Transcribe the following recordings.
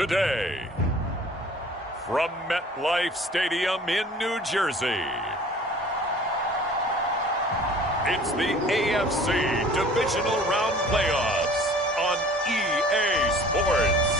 today, from MetLife Stadium in New Jersey, it's the AFC Divisional Round Playoffs on EA Sports.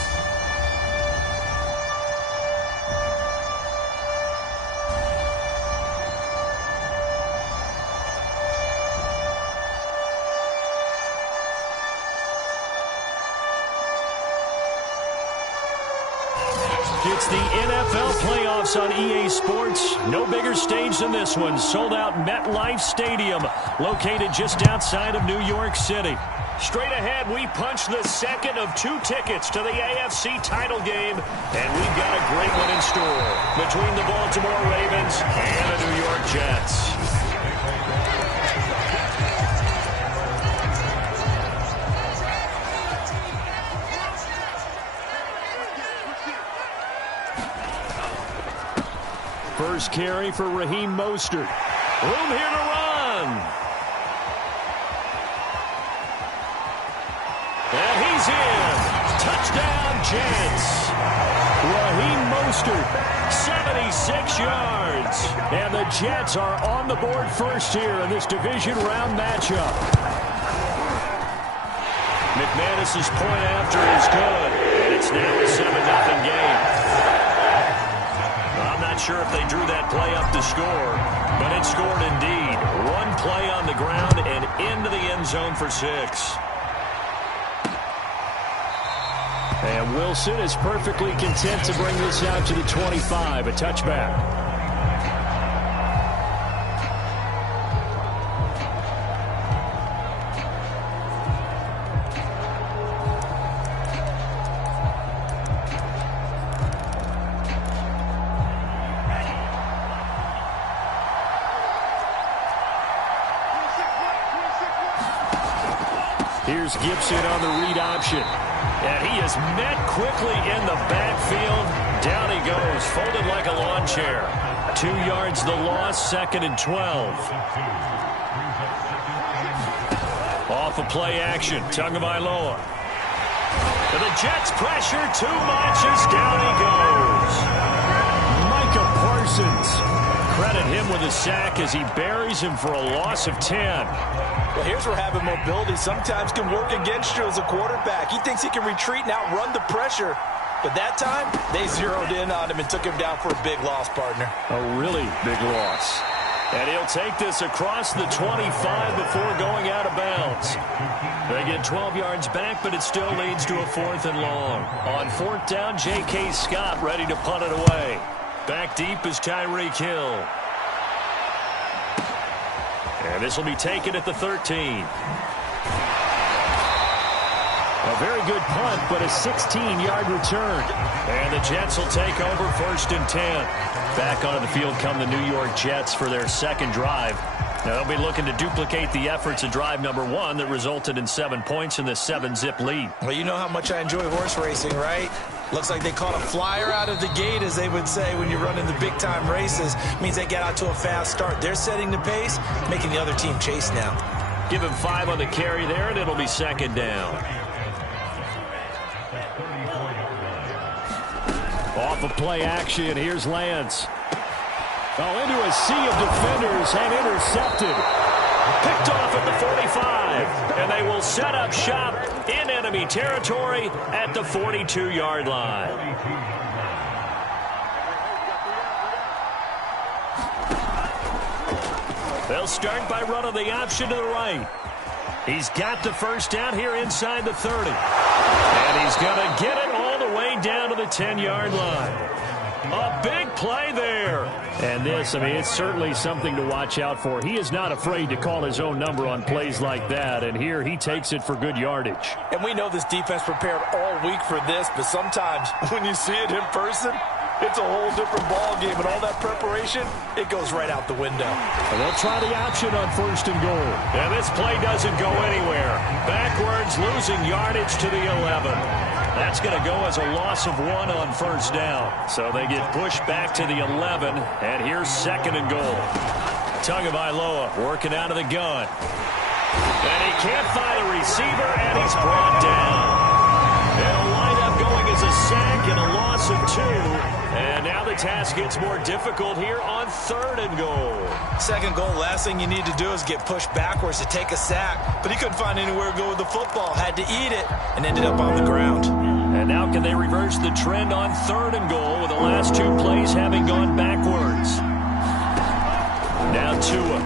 It's the NFL playoffs on EA Sports. No bigger stage than this one. Sold out MetLife Stadium, located just outside of New York City. Straight ahead, we punch the second of 2 tickets to the AFC title game, and we've got a great one in store between the Baltimore Ravens and the New York Jets. First carry for Raheem Mostert. Room here to run. And he's in. Touchdown, Jets. Raheem Mostert, 76 yards. And the Jets are on the board first here in this division round matchup. McManus's point after is good. And it's now a 7-0 game. Not sure if they drew that play up to score, but it scored indeed. One play on the ground and into the end zone for 6. And Wilson is perfectly content to bring this out to the 25, a touchback. Here's Gibson on the read option. And he is met quickly in the backfield. Down he goes, folded like a lawn chair. 2 yards the loss, 2nd and 12. Off of play action, Tagovailoa. And the Jets pressure too much as down he goes. Micah Parsons. Credit him with a sack as he buries him for a loss of 10. Well, here's where having mobility sometimes can work against you as a quarterback. He thinks he can retreat and outrun the pressure. But that time, they zeroed in on him and took him down for a big loss, partner. A really big loss. And he'll take this across the 25 before going out of bounds. They get 12 yards back, but it still leads to a 4th and long. On 4th down, J.K. Scott ready to punt it away. Back deep is Tyreek Hill. And this will be taken at the 13. A very good punt, but a 16-yard return. And the Jets will take over 1st and 10. Back onto the field come the New York Jets for their second drive. Now they'll be looking to duplicate the efforts of drive number 1 that resulted in 7 points in the 7-zip lead. Well, you know how much I enjoy horse racing, right? Looks like they caught a flyer out of the gate, as they would say when you're running the big-time races. Means they get out to a fast start. They're setting the pace, making the other team chase now. Give him 5 on the carry there, and it'll be 2nd down. Off of play action, here's Lance. Oh, into a sea of defenders and intercepted. Picked off at the 45, and they will set up shop in enemy territory at the 42-yard line. They'll start by running the option to the right. He's got the first down here inside the 30. And he's going to get it all the way down to the 10-yard line. A big play there. And this, I mean, it's certainly something to watch out for. He is not afraid to call his own number on plays like that. And here he takes it for good yardage. And we know this defense prepared all week for this, but sometimes when you see it in person, it's a whole different ball game. And all that preparation, it goes right out the window. And they'll try the option on 1st and goal. And this play doesn't go anywhere. Backwards, losing yardage to the 11. That's going to go as a loss of 1 on 1st down. So they get pushed back to the 11, and here's 2nd and goal. Tagovailoa working out of the gun. And he can't find a receiver, and he's brought down. And a lineup going as a sack and a loss of 2. And now the task gets more difficult here on 3rd and goal. Second goal, last thing you need to do is get pushed backwards to take a sack. But he couldn't find anywhere to go with the football. Had to eat it and ended up on the ground. And now can they reverse the trend on 3rd and goal with the last 2 plays having gone backwards? Now Tua.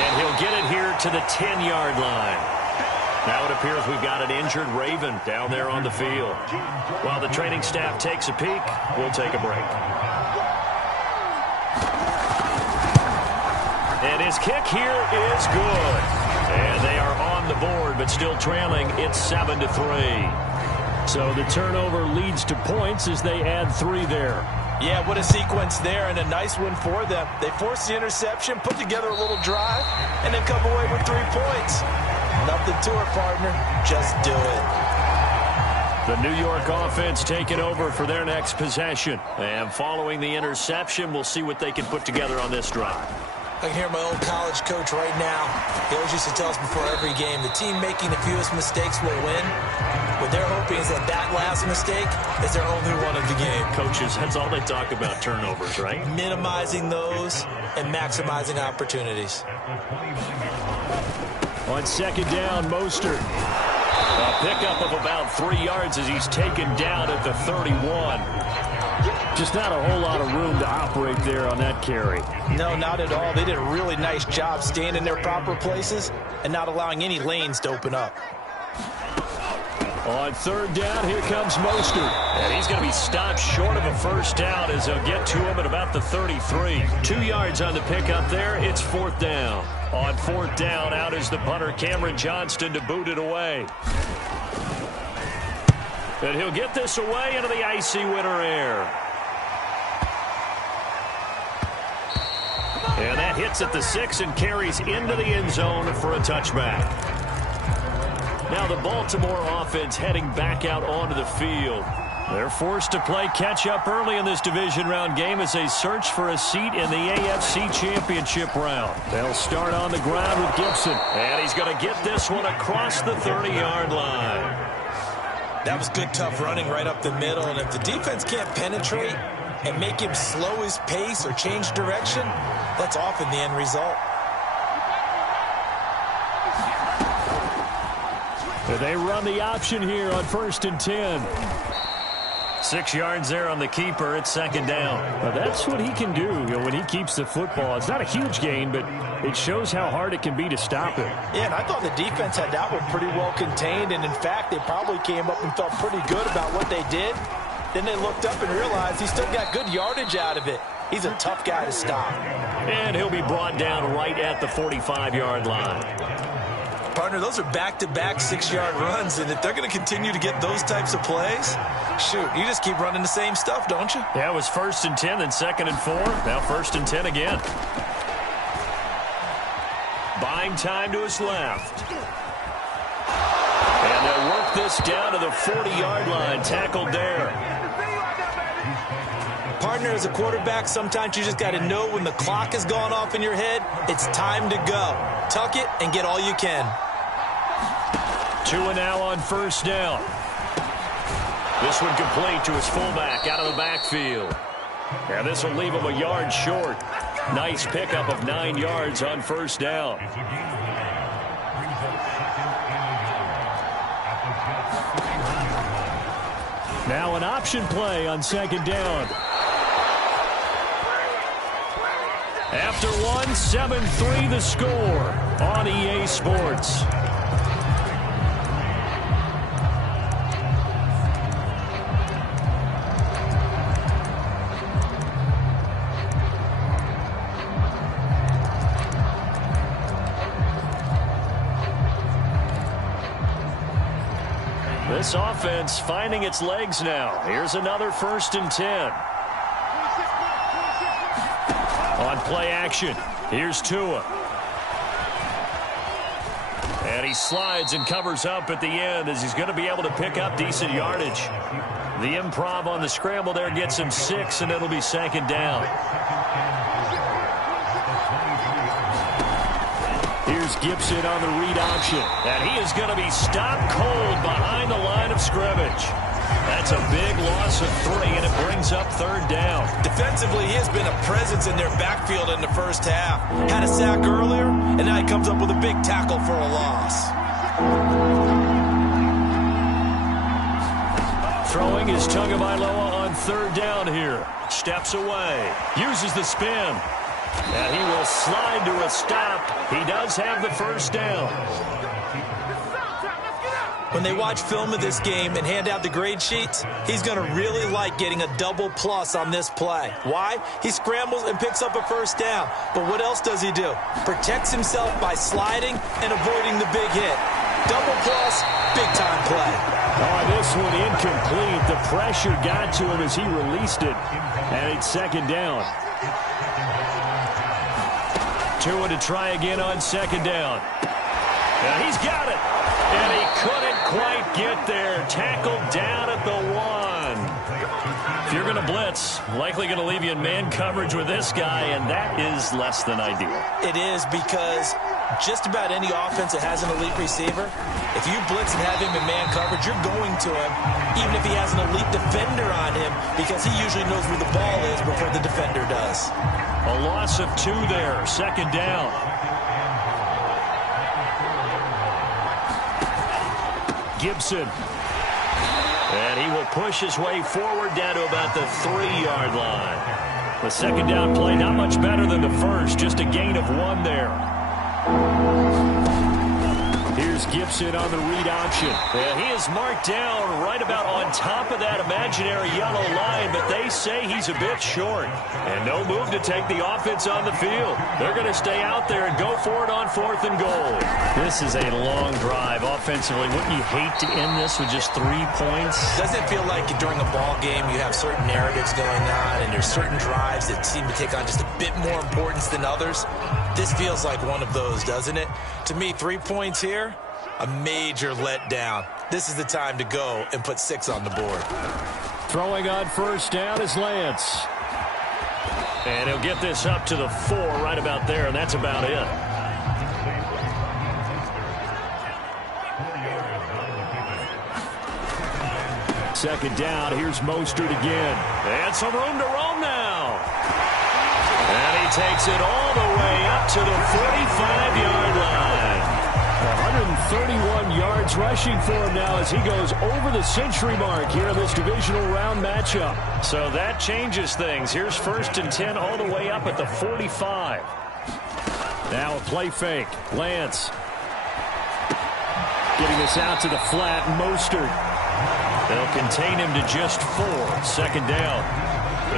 And he'll get it here to the 10-yard line. Now it appears we've got an injured Raven down there on the field. While the training staff takes a peek, we'll take a break. And his kick here is good. And they are on the board, but still trailing. It's 7-3. So the turnover leads to points as they add 3 there. Yeah, what a sequence there, and a nice win for them. They forced the interception, put together a little drive, and then come away with 3 points. Nothing to it, partner. Just do it. The New York offense taking over for their next possession. And following the interception, we'll see what they can put together on this drive. I can hear my old college coach right now. He always used to tell us before every game, the team making the fewest mistakes will win. What they're hoping is that last mistake is their only one of the game. Coaches, that's all they talk about, turnovers, right? Minimizing those and maximizing opportunities. On 2nd down, Mostert. A pickup of about 3 yards as he's taken down at the 31. Just not a whole lot of room to operate there on that carry. No, not at all. They did a really nice job staying in their proper places and not allowing any lanes to open up. On 3rd down, here comes Mostert. And he's going to be stopped short of a first down as they'll get to him at about the 33. 2 yards on the pickup there. It's 4th down. On 4th down, out is the punter, Cameron Johnston, to boot it away. And he'll get this away into the icy winter air. And that hits at the 6 and carries into the end zone for a touchback. Now the Baltimore offense heading back out onto the field. They're forced to play catch-up early in this division round game as they search for a seat in the AFC Championship round. They'll start on the ground with Gibson. And he's going to get this one across the 30-yard line. That was good, tough running right up the middle. And if the defense can't penetrate and make him slow his pace or change direction, that's often the end result. They run the option here on 1st and 10. 6 yards there on the keeper. It's 2nd down. Well, that's what he can do, when he keeps the football. It's not a huge gain, but it shows how hard it can be to stop him. Yeah, and I thought the defense had that one pretty well contained, and in fact, they probably came up and felt pretty good about what they did. Then they looked up and realized he still got good yardage out of it. He's a tough guy to stop. And he'll be brought down right at the 45-yard line. Partner, those are back-to-back 6-yard runs, and if they're going to continue to get those types of plays, shoot, you just keep running the same stuff, don't you? Yeah, it was 1st and 10, then 2nd and 4. Now 1st and 10 again. Buying time to his left. And they'll work this down to the 40-yard line. Tackled there. Partner, as a quarterback, sometimes you just got to know when the clock has gone off in your head, it's time to go. Tuck it and get all you can. Tua now on 1st down. This one complete to his fullback out of the backfield. And this will leave him a yard short. Nice pickup of 9 yards on 1st down. Now an option play on 2nd down. After one, 7-3 the score on EA Sports. This offense finding its legs now. Here's another 1st and 10. On play action, here's Tua. And he slides and covers up at the end as he's going to be able to pick up decent yardage. The improv on the scramble there gets him 6, and it'll be 2nd down. Here's Gibson on the read option. And he is going to be stopped cold behind the line of scrimmage. That's a big loss of 3, and it brings up 3rd down. Defensively, he has been a presence in their backfield in the first half. Had a sack earlier, and now he comes up with a big tackle for a loss. Throwing is Tagovailoa on 3rd down here. Steps away. Uses the spin. And he will slide to a stop. He does have the 1st down. When they watch film of this game and hand out the grade sheets, he's going to really like getting a double plus on this play. Why? He scrambles and picks up a 1st down. But what else does he do? Protects himself by sliding and avoiding the big hit. Double plus, big-time play. Oh, this one incomplete. The pressure got to him as he released it. And it's 2nd down. Tua to try again on 2nd down. And he's got it. And he couldn't quite get there. Tackled down at the 1. If you're going to blitz, likely going to leave you in man coverage with this guy, and that is less than ideal. It is, because just about any offense that has an elite receiver, if you blitz and have him in man coverage, you're going to him, even if he has an elite defender on him, because he usually knows where the ball is before the defender does. A loss of 2 there. 2nd down. Gibson. And he will push his way forward down to about the 3-yard line. The 2nd down play not much better than the first. Just a gain of 1 there. Here's Gibson on the read option. And he is marked down right about on top of that imaginary yellow line, but they say he's a bit short. And no move to take the offense on the field. They're going to stay out there and go for it on 4th and goal. This is a long drive offensively. Wouldn't you hate to end this with just 3 points? Doesn't it feel like during a ball game you have certain narratives going on and there's certain drives that seem to take on just a bit more importance than others? This feels like one of those, doesn't it? To me, 3 points here, a major letdown. This is the time to go and put 6 on the board. Throwing on 1st down is Lance. And he'll get this up to the 4 right about there, and that's about it. Second down, here's Mostert again. And some room to roam now. And he takes it all the way up to the 45-yard line. 131 yards rushing for him now as he goes over the century mark here in this divisional round matchup. So that changes things. Here's 1st and 10 all the way up at the 45. Now a play fake. Lance getting this out to the flat. Mostert. They'll contain him to just 4. 2nd down.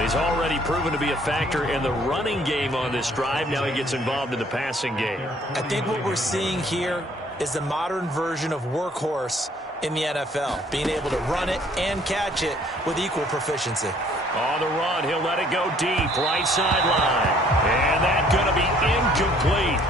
He's already proven to be a factor in the running game on this drive. Now he gets involved in the passing game. I think what we're seeing here is the modern version of workhorse in the NFL, being able to run it and catch it with equal proficiency. On the run, he'll let it go deep, right sideline. And that's going to be incomplete.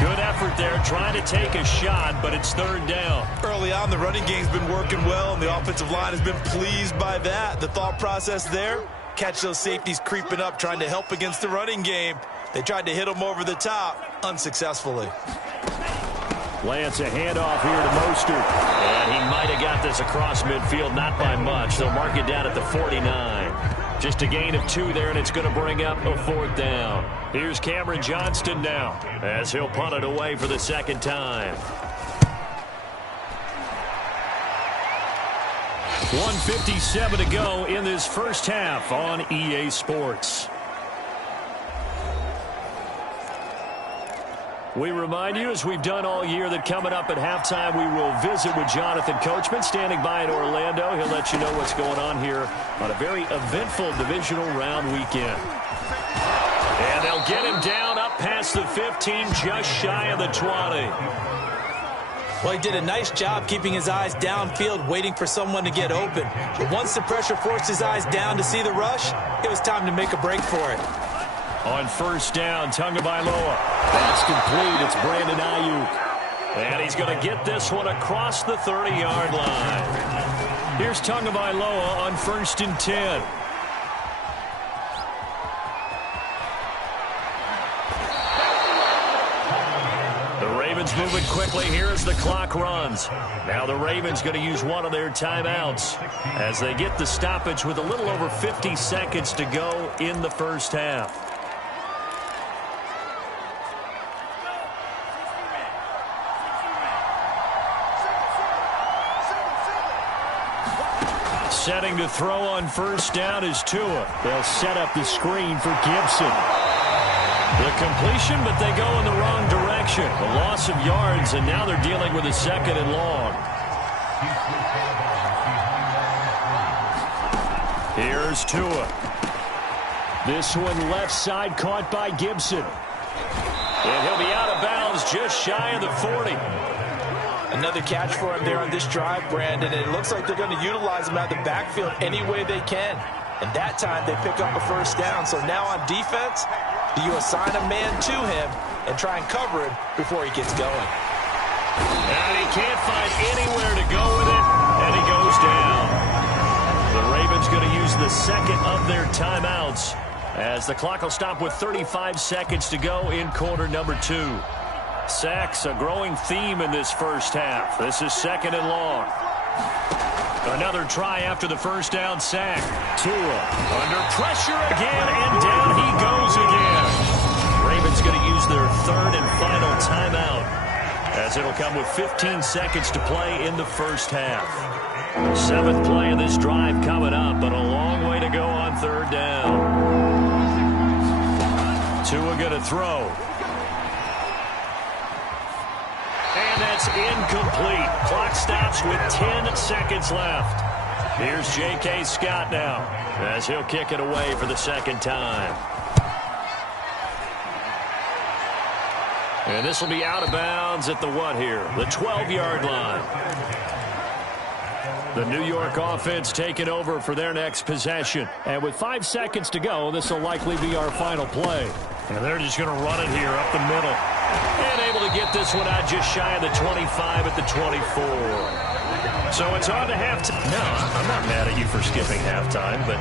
Good effort there, trying to take a shot, but it's 3rd down. Early on, the running game's been working well, and the offensive line has been pleased by that. The thought process there, catch those safeties creeping up, trying to help against the running game. They tried to hit him over the top, unsuccessfully. Lance, a handoff here to Mostert. And he might have got this across midfield, not by much. They'll mark it down at the 49. Just a gain of 2 there, and it's going to bring up a 4th down. Here's Cameron Johnston now as he'll punt it away for the 2nd time. 1:57 to go in this first half on EA Sports. We remind you, as we've done all year, that coming up at halftime, we will visit with Jonathan Coachman, standing by in Orlando. He'll let you know what's going on here on a very eventful divisional round weekend. And they'll get him down up past the 15, just shy of the 20. Well, he did a nice job keeping his eyes downfield, waiting for someone to get open. But once the pressure forced his eyes down to see the rush, it was time to make a break for it. On 1st down, Tagovailoa. That's complete. It's Brandon Ayuk. And he's going to get this one across the 30-yard line. Here's Tagovailoa on 1st and 10. Ravens moving quickly here as the clock runs. Now the Ravens going to use one of their timeouts as they get the stoppage with a little over 50 seconds to go in the first half. Setting to throw on first down is Tua. They'll set up the screen for Gibson. The completion, but they go in the wrong direction. A loss of yards, and now they're dealing with a 2nd and long. Here's Tua. This one left side caught by Gibson. And he'll be out of bounds just shy of the 40. Another catch for him there on this drive, Brandon, and it looks like they're going to utilize him out of the backfield any way they can. And that time they pick up a first down. So now on defense, do you assign a man to him and try and cover him before he gets going? And he can't find anywhere to go with it, and he goes down. The Ravens going to use the 2nd of their timeouts as the clock will stop with 35 seconds to go in quarter number 2. Sacks, a growing theme in this first half. This is 2nd and long. Another try after the first down sack. Tua under pressure again, and down he goes again. Ravens going to use their 3rd and final timeout as it'll come with 15 seconds to play in the first half. 7th play of this drive coming up, but a long way to go on 3rd down. Tua going to throw. And that's incomplete. Clock stops with 10 seconds left. Here's J.K. Scott now as he'll kick it away for the 2nd time. And this will be out of bounds at the what here? The 12-yard line. The New York offense taking over for their next possession. And with 5 seconds to go, this will likely be our final play. And they're just going to run it here up the middle. And able to get this one out just shy of the 25 at the 24. So it's on to halftime. No, I'm not mad at you for skipping halftime, but...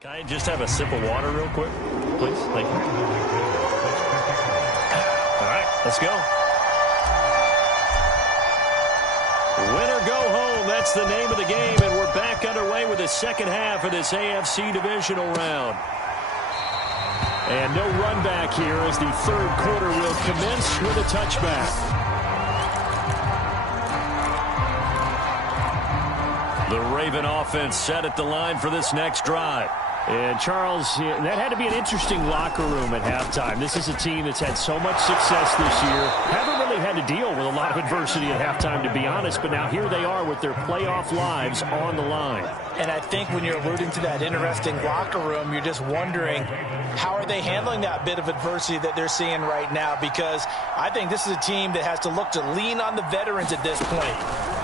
Can I just have a sip of water real quick, please? Thank you. All right, let's go. Win or go home, that's the name of the game, and we're back underway with the 2nd half of this AFC divisional round. And no run back here as the 3rd quarter will commence with a touchback. The Raven offense set at the line for this next drive. And, Charles, that had to be an interesting locker room at halftime. This is a team that's had so much success this year. Haven't really had to deal with a lot of adversity at halftime, to be honest. But now here they are with their playoff lives on the line. And I think when you're alluding to that interesting locker room, you're just wondering, how are they handling that bit of adversity that they're seeing right now? Because I think this is a team that has to look to lean on the veterans at this point.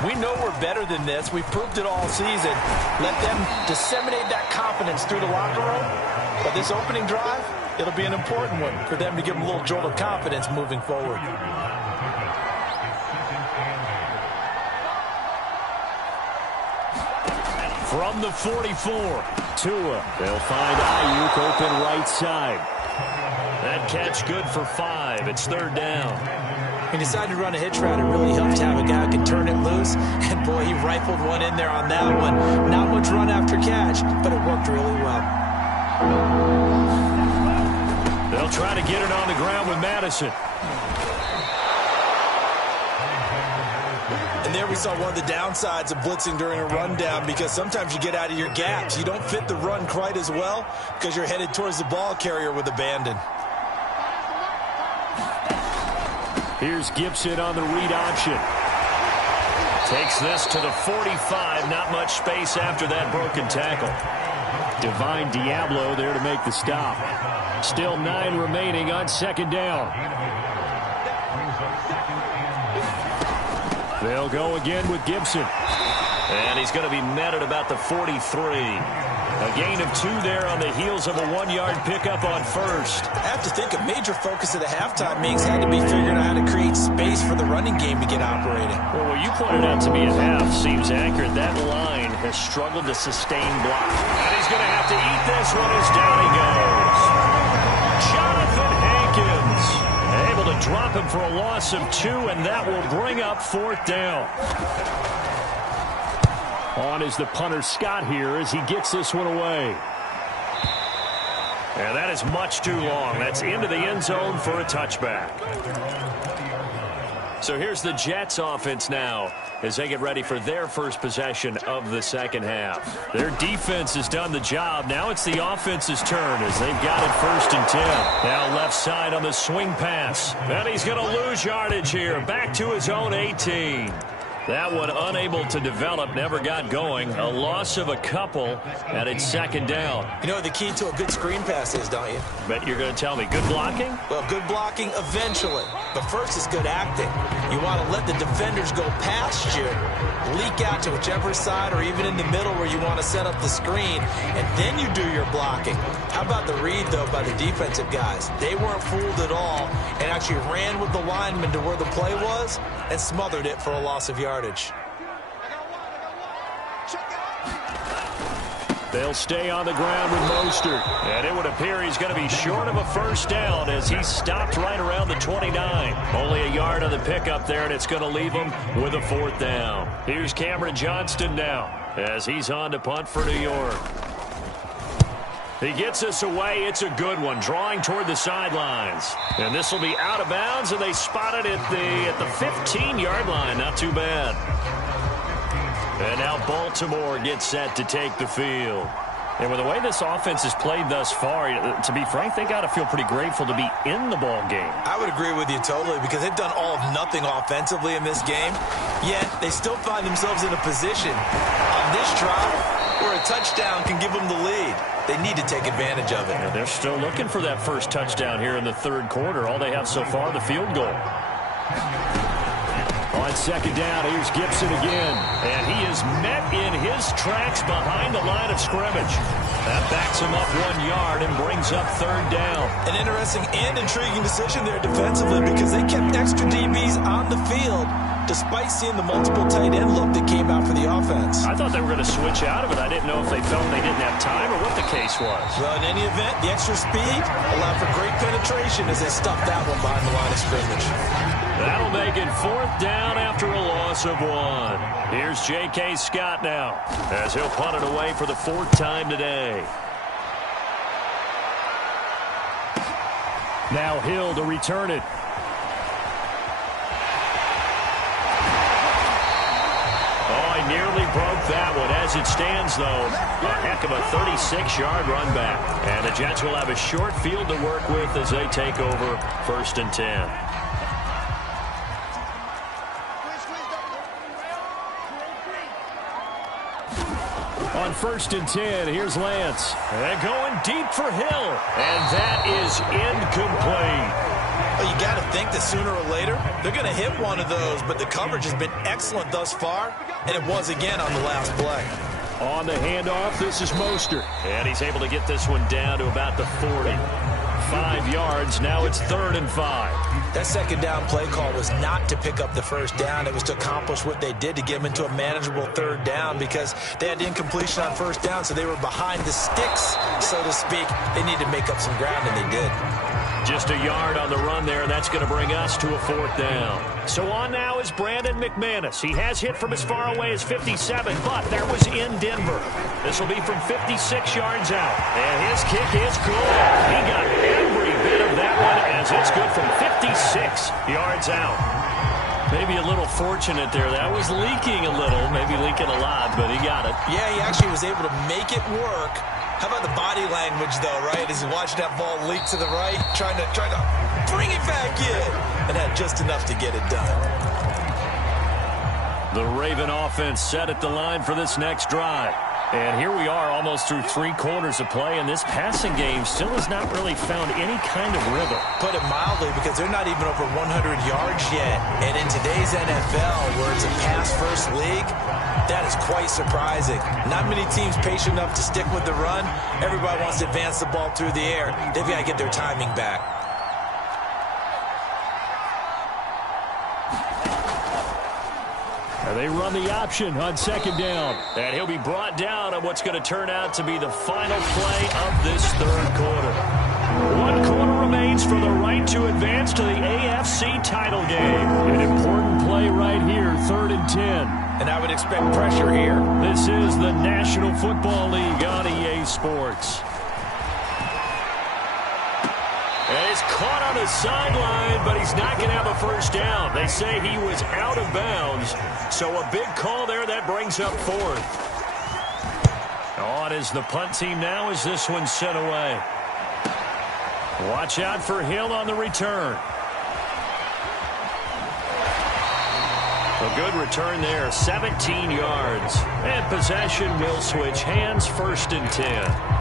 We know we're better than this. We've proved it all season. Let them disseminate that confidence through the locker room. But this opening drive, it'll be an important one for them to give them a little jolt of confidence moving forward. From the 44, Tua. They'll find Ayuk open right side. That catch good for 5. It's 3rd down. He decided to run a hitch route. It really helps to have a guy who can turn it loose. And, boy, he rifled one in there on that one. Not much run after catch, but it worked really well. They'll try to get it on the ground with Madison. And there we saw one of the downsides of blitzing during a rundown, because sometimes you get out of your gaps. You don't fit the run quite as well because you're headed towards the ball carrier with abandon. Here's Gibson on the read option. Takes this to the 45. Not much space after that broken tackle. Divine Diablo there to make the stop. Still 9 remaining on second down. They'll go again with Gibson. And he's going to be met at about the 43. A gain of 2 there on the heels of a 1-yard pickup on first. I have to think a major focus of the halftime meetings had to be figuring out how to create space for the running game to get operating. Well, what you pointed out to me at half seems accurate. That line has struggled to sustain block. And he's going to have to eat this one as down he goes. Jonathan Hankins able to drop him for a loss of 2, and that will bring up 4th down. On is the punter Scott here as he gets this one away. And that is much too long. That's into the end zone for a touchback. So here's the Jets offense now as they get ready for their first possession of the second half. Their defense has done the job. Now it's the offense's turn as they've got it 1st and 10. Now left side on the swing pass. And he's going to lose yardage here. Back to his own 18. That one unable to develop, never got going. A loss of a couple, and it's 2nd down. You know what the key to a good screen pass is, don't you? Bet you're going to tell me. Good blocking? Well, good blocking eventually. But first is good acting. You want to let the defenders go past you, leak out to whichever side or even in the middle where you want to set up the screen, and then you do your blocking. How about the read, though, by the defensive guys? They weren't fooled at all and actually ran with the lineman to where the play was and smothered it for a loss of yardage. They'll stay on the ground with Mostert. And it would appear he's going to be short of a 1st down as he stopped right around the 29. Only a yard on the pickup there, and it's going to leave him with a 4th down. Here's Cameron Johnston now as he's on to punt for New York. He gets us away. It's a good one, drawing toward the sidelines. And this will be out of bounds, and they spot it at the 15-yard line. Not too bad. And now Baltimore gets set to take the field. And with the way this offense has played thus far, to be frank, they got to feel pretty grateful to be in the ball game. I would agree with you totally because they've done all of nothing offensively in this game, yet they still find themselves in a position on this drive where a touchdown can give them the lead. They need to take advantage of it. And they're still looking for that first touchdown here in the 3rd quarter. All they have so far, the field goal. On 2nd down, here's Gibson again. And he is met in his tracks behind the line of scrimmage. That backs him up 1 yard and brings up 3rd down. An interesting and intriguing decision there defensively because they kept extra DBs on the field despite seeing the multiple tight end look that came out for the offense. I thought they were going to switch out of it. I didn't know if they felt they didn't have time or what the case was. Well, in any event, the extra speed allowed for great penetration as they stuffed that one behind the line of scrimmage. That'll make it 4th down after a loss of 1. Here's J.K. Scott now as he'll punt it away for the 4th time today. Now Hill to return it. Nearly broke that one. As it stands, though, a heck of a 36-yard run back. And the Jets will have a short field to work with as they take over 1st and 10. On 1st and 10, here's Lance. And going deep for Hill. And that is incomplete. Well, you got to think that sooner or later, they're going to hit one of those, but the coverage has been excellent thus far, and it was again on the last play. On the handoff, this is Mostert. And he's able to get this one down to about the 40. 5 yards, now it's 3rd and 5. That 2nd down play call was not to pick up the 1st down. It was to accomplish what they did to get them into a manageable 3rd down because they had incompletion on 1st down, so they were behind the sticks, so to speak. They needed to make up some ground, and they did. Just a yard on the run there, and that's going to bring us to a 4th down. So on now is Brandon McManus. He has hit from as far away as 57, but that was in Denver. This will be from 56 yards out, and his kick is good. He got every bit of that one as it's good from 56 yards out. Maybe a little fortunate there. That was leaking a little, maybe leaking a lot, but he got it. Yeah, he actually was able to make it work. How about the body language, though, right? As he watched that ball leak to the right, trying to bring it back in, and had just enough to get it done. The Raven offense set at the line for this next drive. And here we are almost through 3 quarters of play, and this passing game still has not really found any kind of rhythm. Put it mildly, because they're not even over 100 yards yet. And in today's NFL, where it's a pass-first league, that is quite surprising. Not many teams patient enough to stick with the run. Everybody wants to advance the ball through the air. They've got to get their timing back. They run the option on second down. And he'll be brought down on what's going to turn out to be the final play of this third quarter. 1 quarter remains for the right to advance to the AFC title game. An important play right here, 3rd and 10. And I would expect pressure here. This is the National Football League on EA Sports. And he's caught on the sideline, but he's not going to have a first down. They say he was out of bounds, so a big call there that brings up 4th. On is the punt team now as this one's sent away. Watch out for Hill on the return. A good return there, 17 yards. And possession will switch hands, 1st and 10.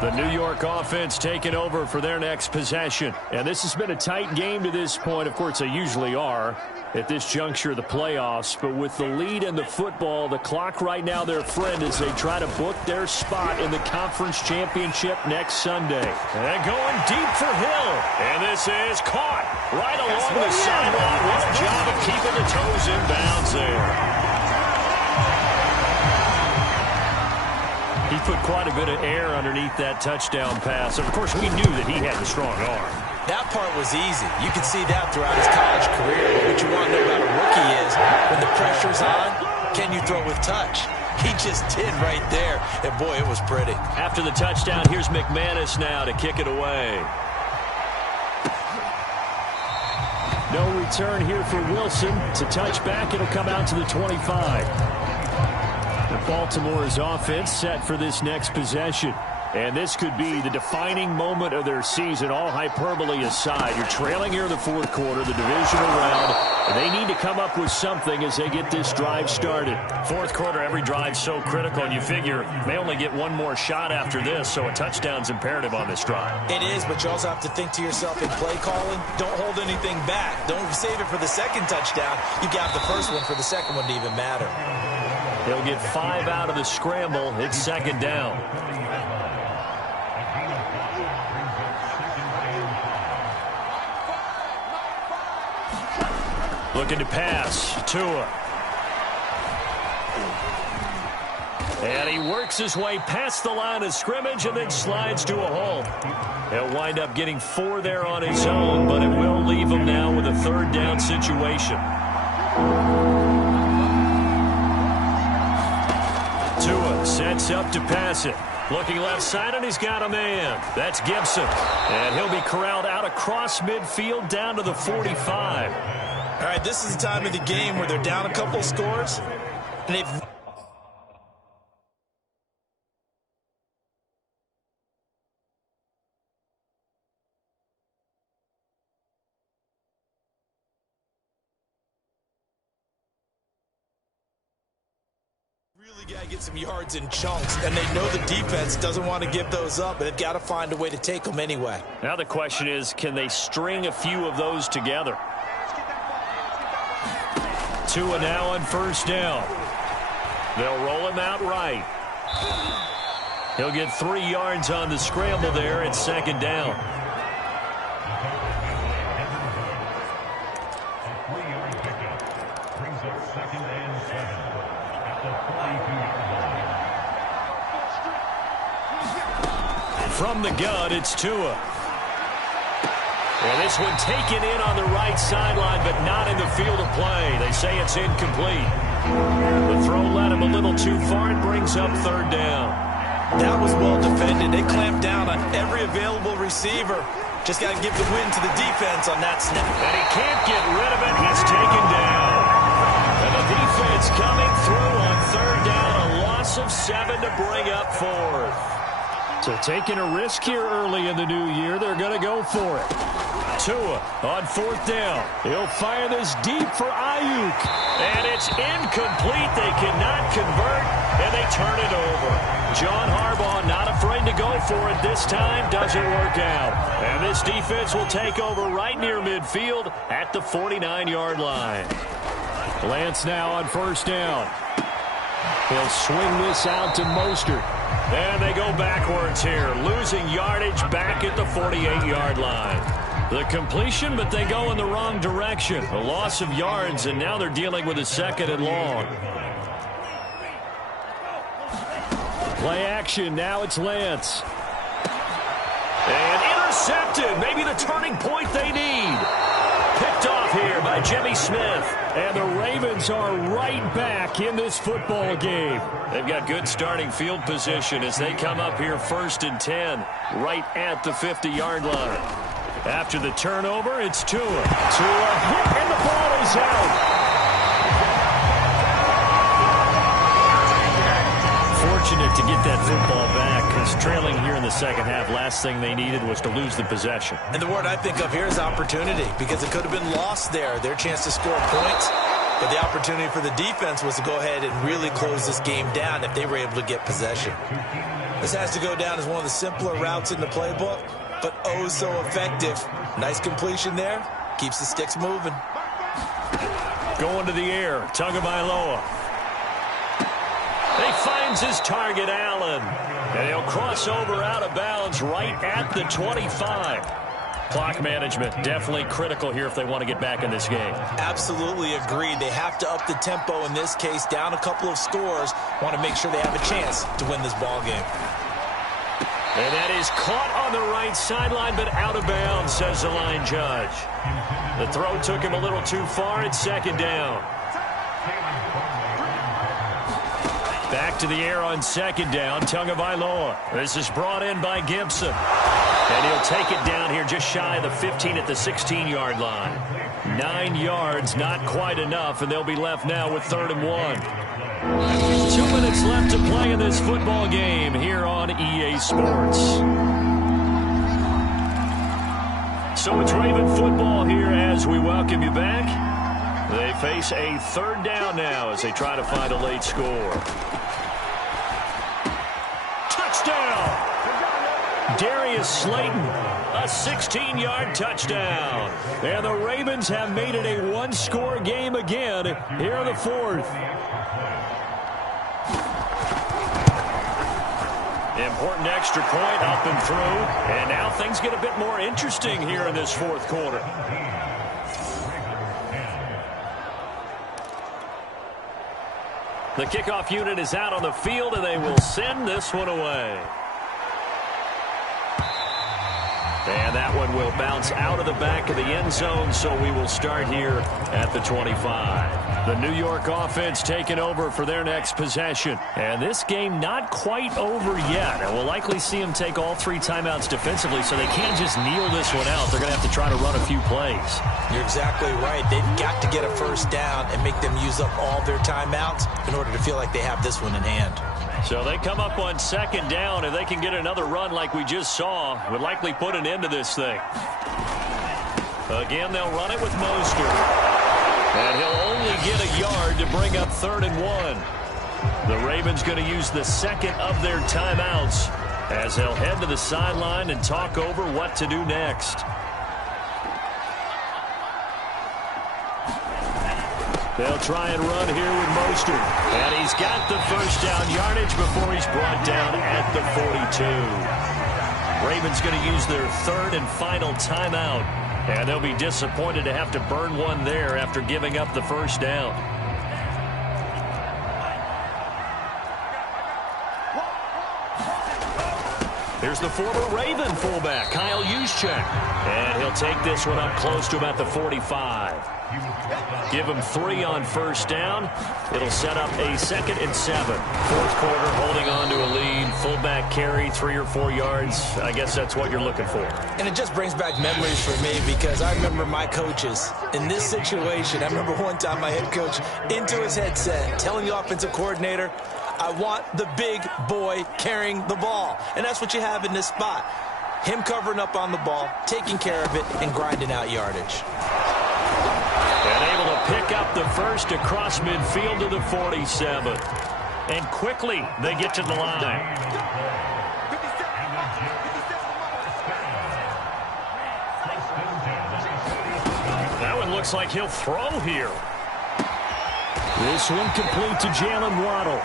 The New York offense taking over for their next possession. And this has been a tight game to this point. Of course, they usually are at this juncture of the playoffs. But with the lead in the football, the clock right now their friend as they try to book their spot in the conference championship next Sunday. And going deep for Hill. And this is caught right along the sideline. What a job of keeping the toes in bounds there. He put quite a bit of air underneath that touchdown pass. Of course, we knew that he had the strong arm. That part was easy. You could see that throughout his college career. But what you want to know about a rookie is when the pressure's on, can you throw with touch? He just did right there. And, boy, it was pretty. After the touchdown, here's McManus now to kick it away. No return here for Wilson. To touch back, it'll come out to the 25. Baltimore's offense set for this next possession. And this could be the defining moment of their season, all hyperbole aside. You're trailing here in the 4th quarter, the divisional round, and they need to come up with something as they get this drive started. 4th quarter, every drive's so critical, and you figure may only get one more shot after this, so a touchdown's imperative on this drive. It is, but you also have to think to yourself in play calling, don't hold anything back. Don't save it for the second touchdown. You got the first one for the second one to even matter. He'll get 5 out of the scramble. It's 2nd down. Looking to pass. Tua. And he works his way past the line of scrimmage and then slides to a halt. He'll wind up getting 4 there on his own, but it will leave him now with a 3rd down situation. Tua sets up to pass it. Looking left side, and he's got a man. That's Gibson. And he'll be corralled out across midfield down to the 45. All right, this is the time of the game where they're down a couple of scores, and they've really got to get some yards in chunks, and they know the defense doesn't want to give those up, but they've got to find a way to take them anyway. Now the question is, can they string a few of those together? Tua now on 1st down. They'll roll him out right. He'll get 3 yards on the scramble there. It's 2nd down. From the gun, it's Tua. And this one taken in on the right sideline, but not in the field of play. They say it's incomplete. The throw led him a little too far. It brings up 3rd down. That was well defended. They clamped down on every available receiver. Just got to give the win to the defense on that snap. And he can't get rid of it. He's taken down. And the defense coming through on 3rd down. A loss of 7 to bring up 4th. So taking a risk here early in the new year, they're going to go for it. Tua on fourth down. He'll fire this deep for Ayuk. And it's incomplete. They cannot convert, and they turn it over. John Harbaugh not afraid to go for it this time. Doesn't work out. And this defense will take over right near midfield at the 49-yard line. Lance now on first down. He'll swing this out to Mostert. And they go backwards here, losing yardage back at the 48-yard line. The completion, but they go in the wrong direction. A loss of yards, and now they're dealing with a second and long. Play action, now it's Lance. And intercepted, maybe the turning point they need. Picked off here by Jimmy Smith. And the Ravens are right back in this football game. They've got good starting field position as they come up here 1st and 10, right at the 50-yard line. After the turnover, it's Tua. Tua hit, and the ball is out. Fortunate to get that football back, because trailing here in the second half, last thing they needed was to lose the possession. And the word I think of here is opportunity, because it could have been lost there, their chance to score points. But the opportunity for the defense was to go ahead and really close this game down if they were able to get possession. This has to go down as one of the simpler routes in the playbook, but oh so effective. Nice completion there. Keeps the sticks moving. Going to the air. Tagovailoa. He finds his target, Allen. And he'll cross over out of bounds right at the 25. Clock management definitely critical here if they want to get back in this game. Absolutely agreed. They have to up the tempo in this case. Down a couple of scores. Want to make sure they have a chance to win this ball game. And that is caught on the right sideline, but out of bounds, says the line judge. The throw took him a little too far. It's second down. Back to the air on second down. Tagovailoa. This is brought in by Gibson. And he'll take it down here just shy of the 15 at the 16-yard line. 9 yards, not quite enough, and they'll be left now with 3rd and 1. 2 minutes left to play in this football game here on EA Sports. So it's Raven football here as we welcome you back. They face a 3rd down now as they try to find a late score. Touchdown! Darius Slayton, a 16-yard touchdown. And the Ravens have made it a 1-score game again here in the 4th. Important extra point up and through. And now things get a bit more interesting here in this 4th quarter. The kickoff unit is out on the field, and they will send this one away. And that one will bounce out of the back of the end zone, so we will start here at the 25. The New York offense taking over for their next possession. And this game not quite over yet. And we'll likely see them take all 3 timeouts defensively, so they can't just kneel this one out. They're going to have to try to run a few plays. You're exactly right. They've got to get a 1st down and make them use up all their timeouts in order to feel like they have this one in hand. So they come up on 2nd down. If they can get another run like we just saw, would likely put an end to this thing. Again, they'll run it with Mostert. And he'll only get a yard to bring up 3rd and 1. The Ravens going to use the 2nd of their timeouts as they'll head to the sideline and talk over what to do next. They'll try and run here with Mostert. And he's got the 1st down yardage before he's brought down at the 42. Ravens going to use their 3rd and final timeout. And they'll be disappointed to have to burn one there after giving up the 1st down. Here's the former Raven fullback, Kyle Juszczyk. And he'll take this one up close to about the 45. Give him 3 on 1st down. It'll set up a 2nd and 7. 4th quarter, holding on to a lead. Fullback carry, 3 or 4 yards. I guess that's what you're looking for. And it just brings back memories for me because I remember my coaches in this situation. I remember one time my head coach into his headset telling the offensive coordinator, I want the big boy carrying the ball. And that's what you have in this spot. Him covering up on the ball, taking care of it, and grinding out yardage. And able to pick up the first across midfield to the 47. And quickly they get to the line. That one looks like he'll throw here. This one complete to Jalen Waddle.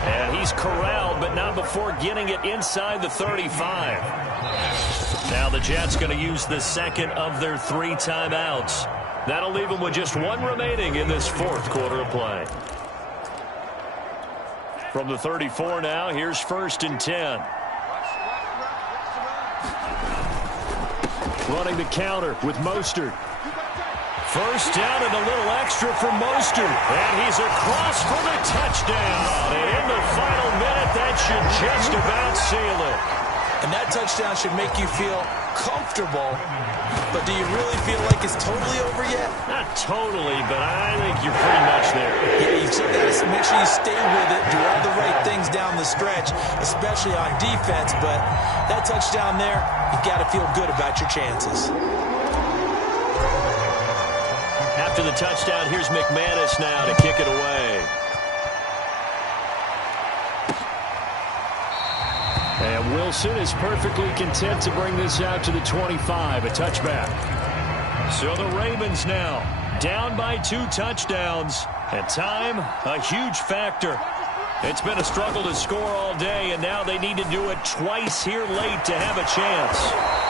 And he's corralled, but not before getting it inside the 35. Now the Jets going to use the second of their 3 timeouts. That'll leave them with just 1 remaining in this 4th quarter of play. From the 34 now, here's 1st and 10. Running the counter with Mostert. First down and a little extra for Mostert. And he's across for the touchdown. And in the final minute, that should just about seal it. And that touchdown should make you feel comfortable. But do you really feel like it's totally over yet? Not totally, but I think you're pretty much there. Yeah, you still got to make sure you stay with it, do all the right things down the stretch, especially on defense. But that touchdown there, you've got to feel good about your chances. After the touchdown, here's McManus now to kick it away. And Wilson is perfectly content to bring this out to the 25, a touchback. So the Ravens now down by 2 touchdowns. And time, a huge factor. It's been a struggle to score all day, and now they need to do it twice here late to have a chance.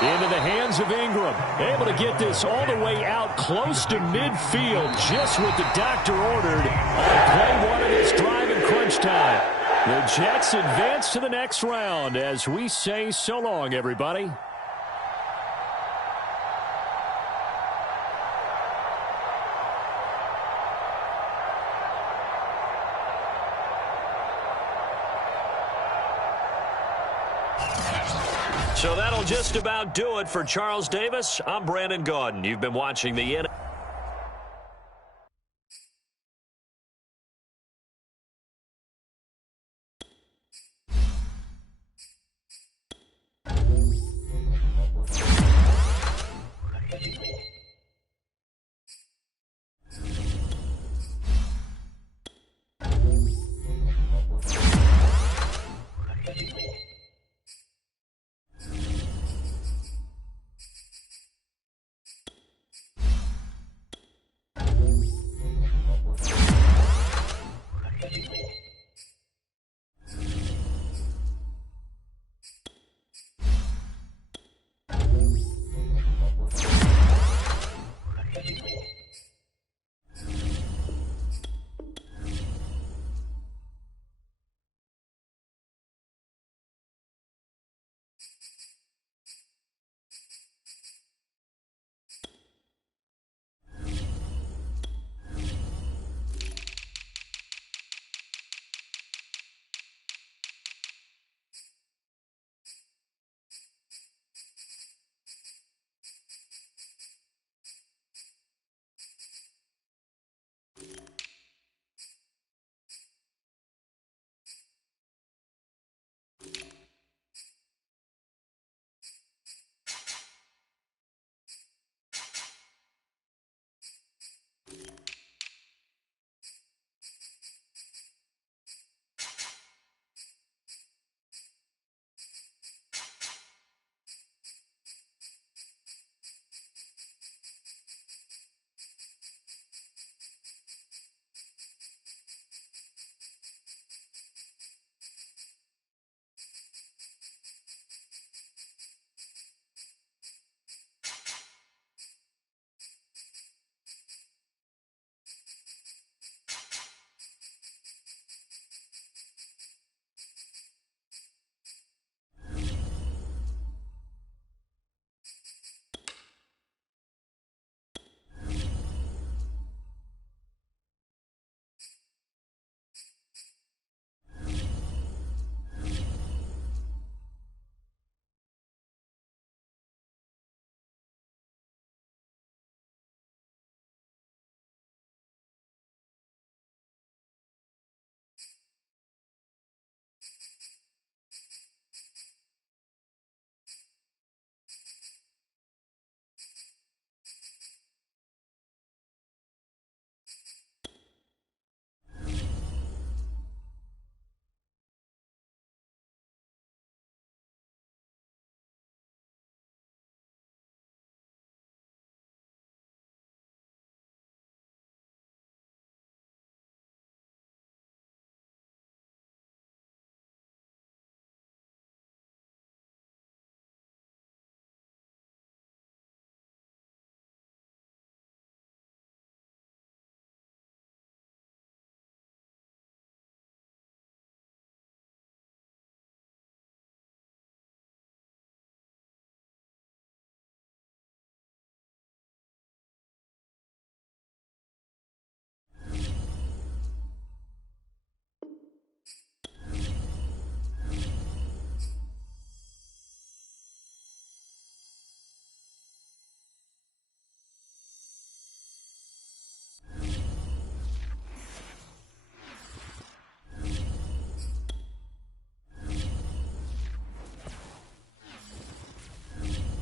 Into the hands of Ingram. Able to get this all the way out close to midfield, just what the doctor ordered on play 1 of this drive in crunch time. The Jets advance to the next round as we say so long, everybody. So that'll just about do it for Charles Davis. I'm Brandon Gaudin. You've been watching the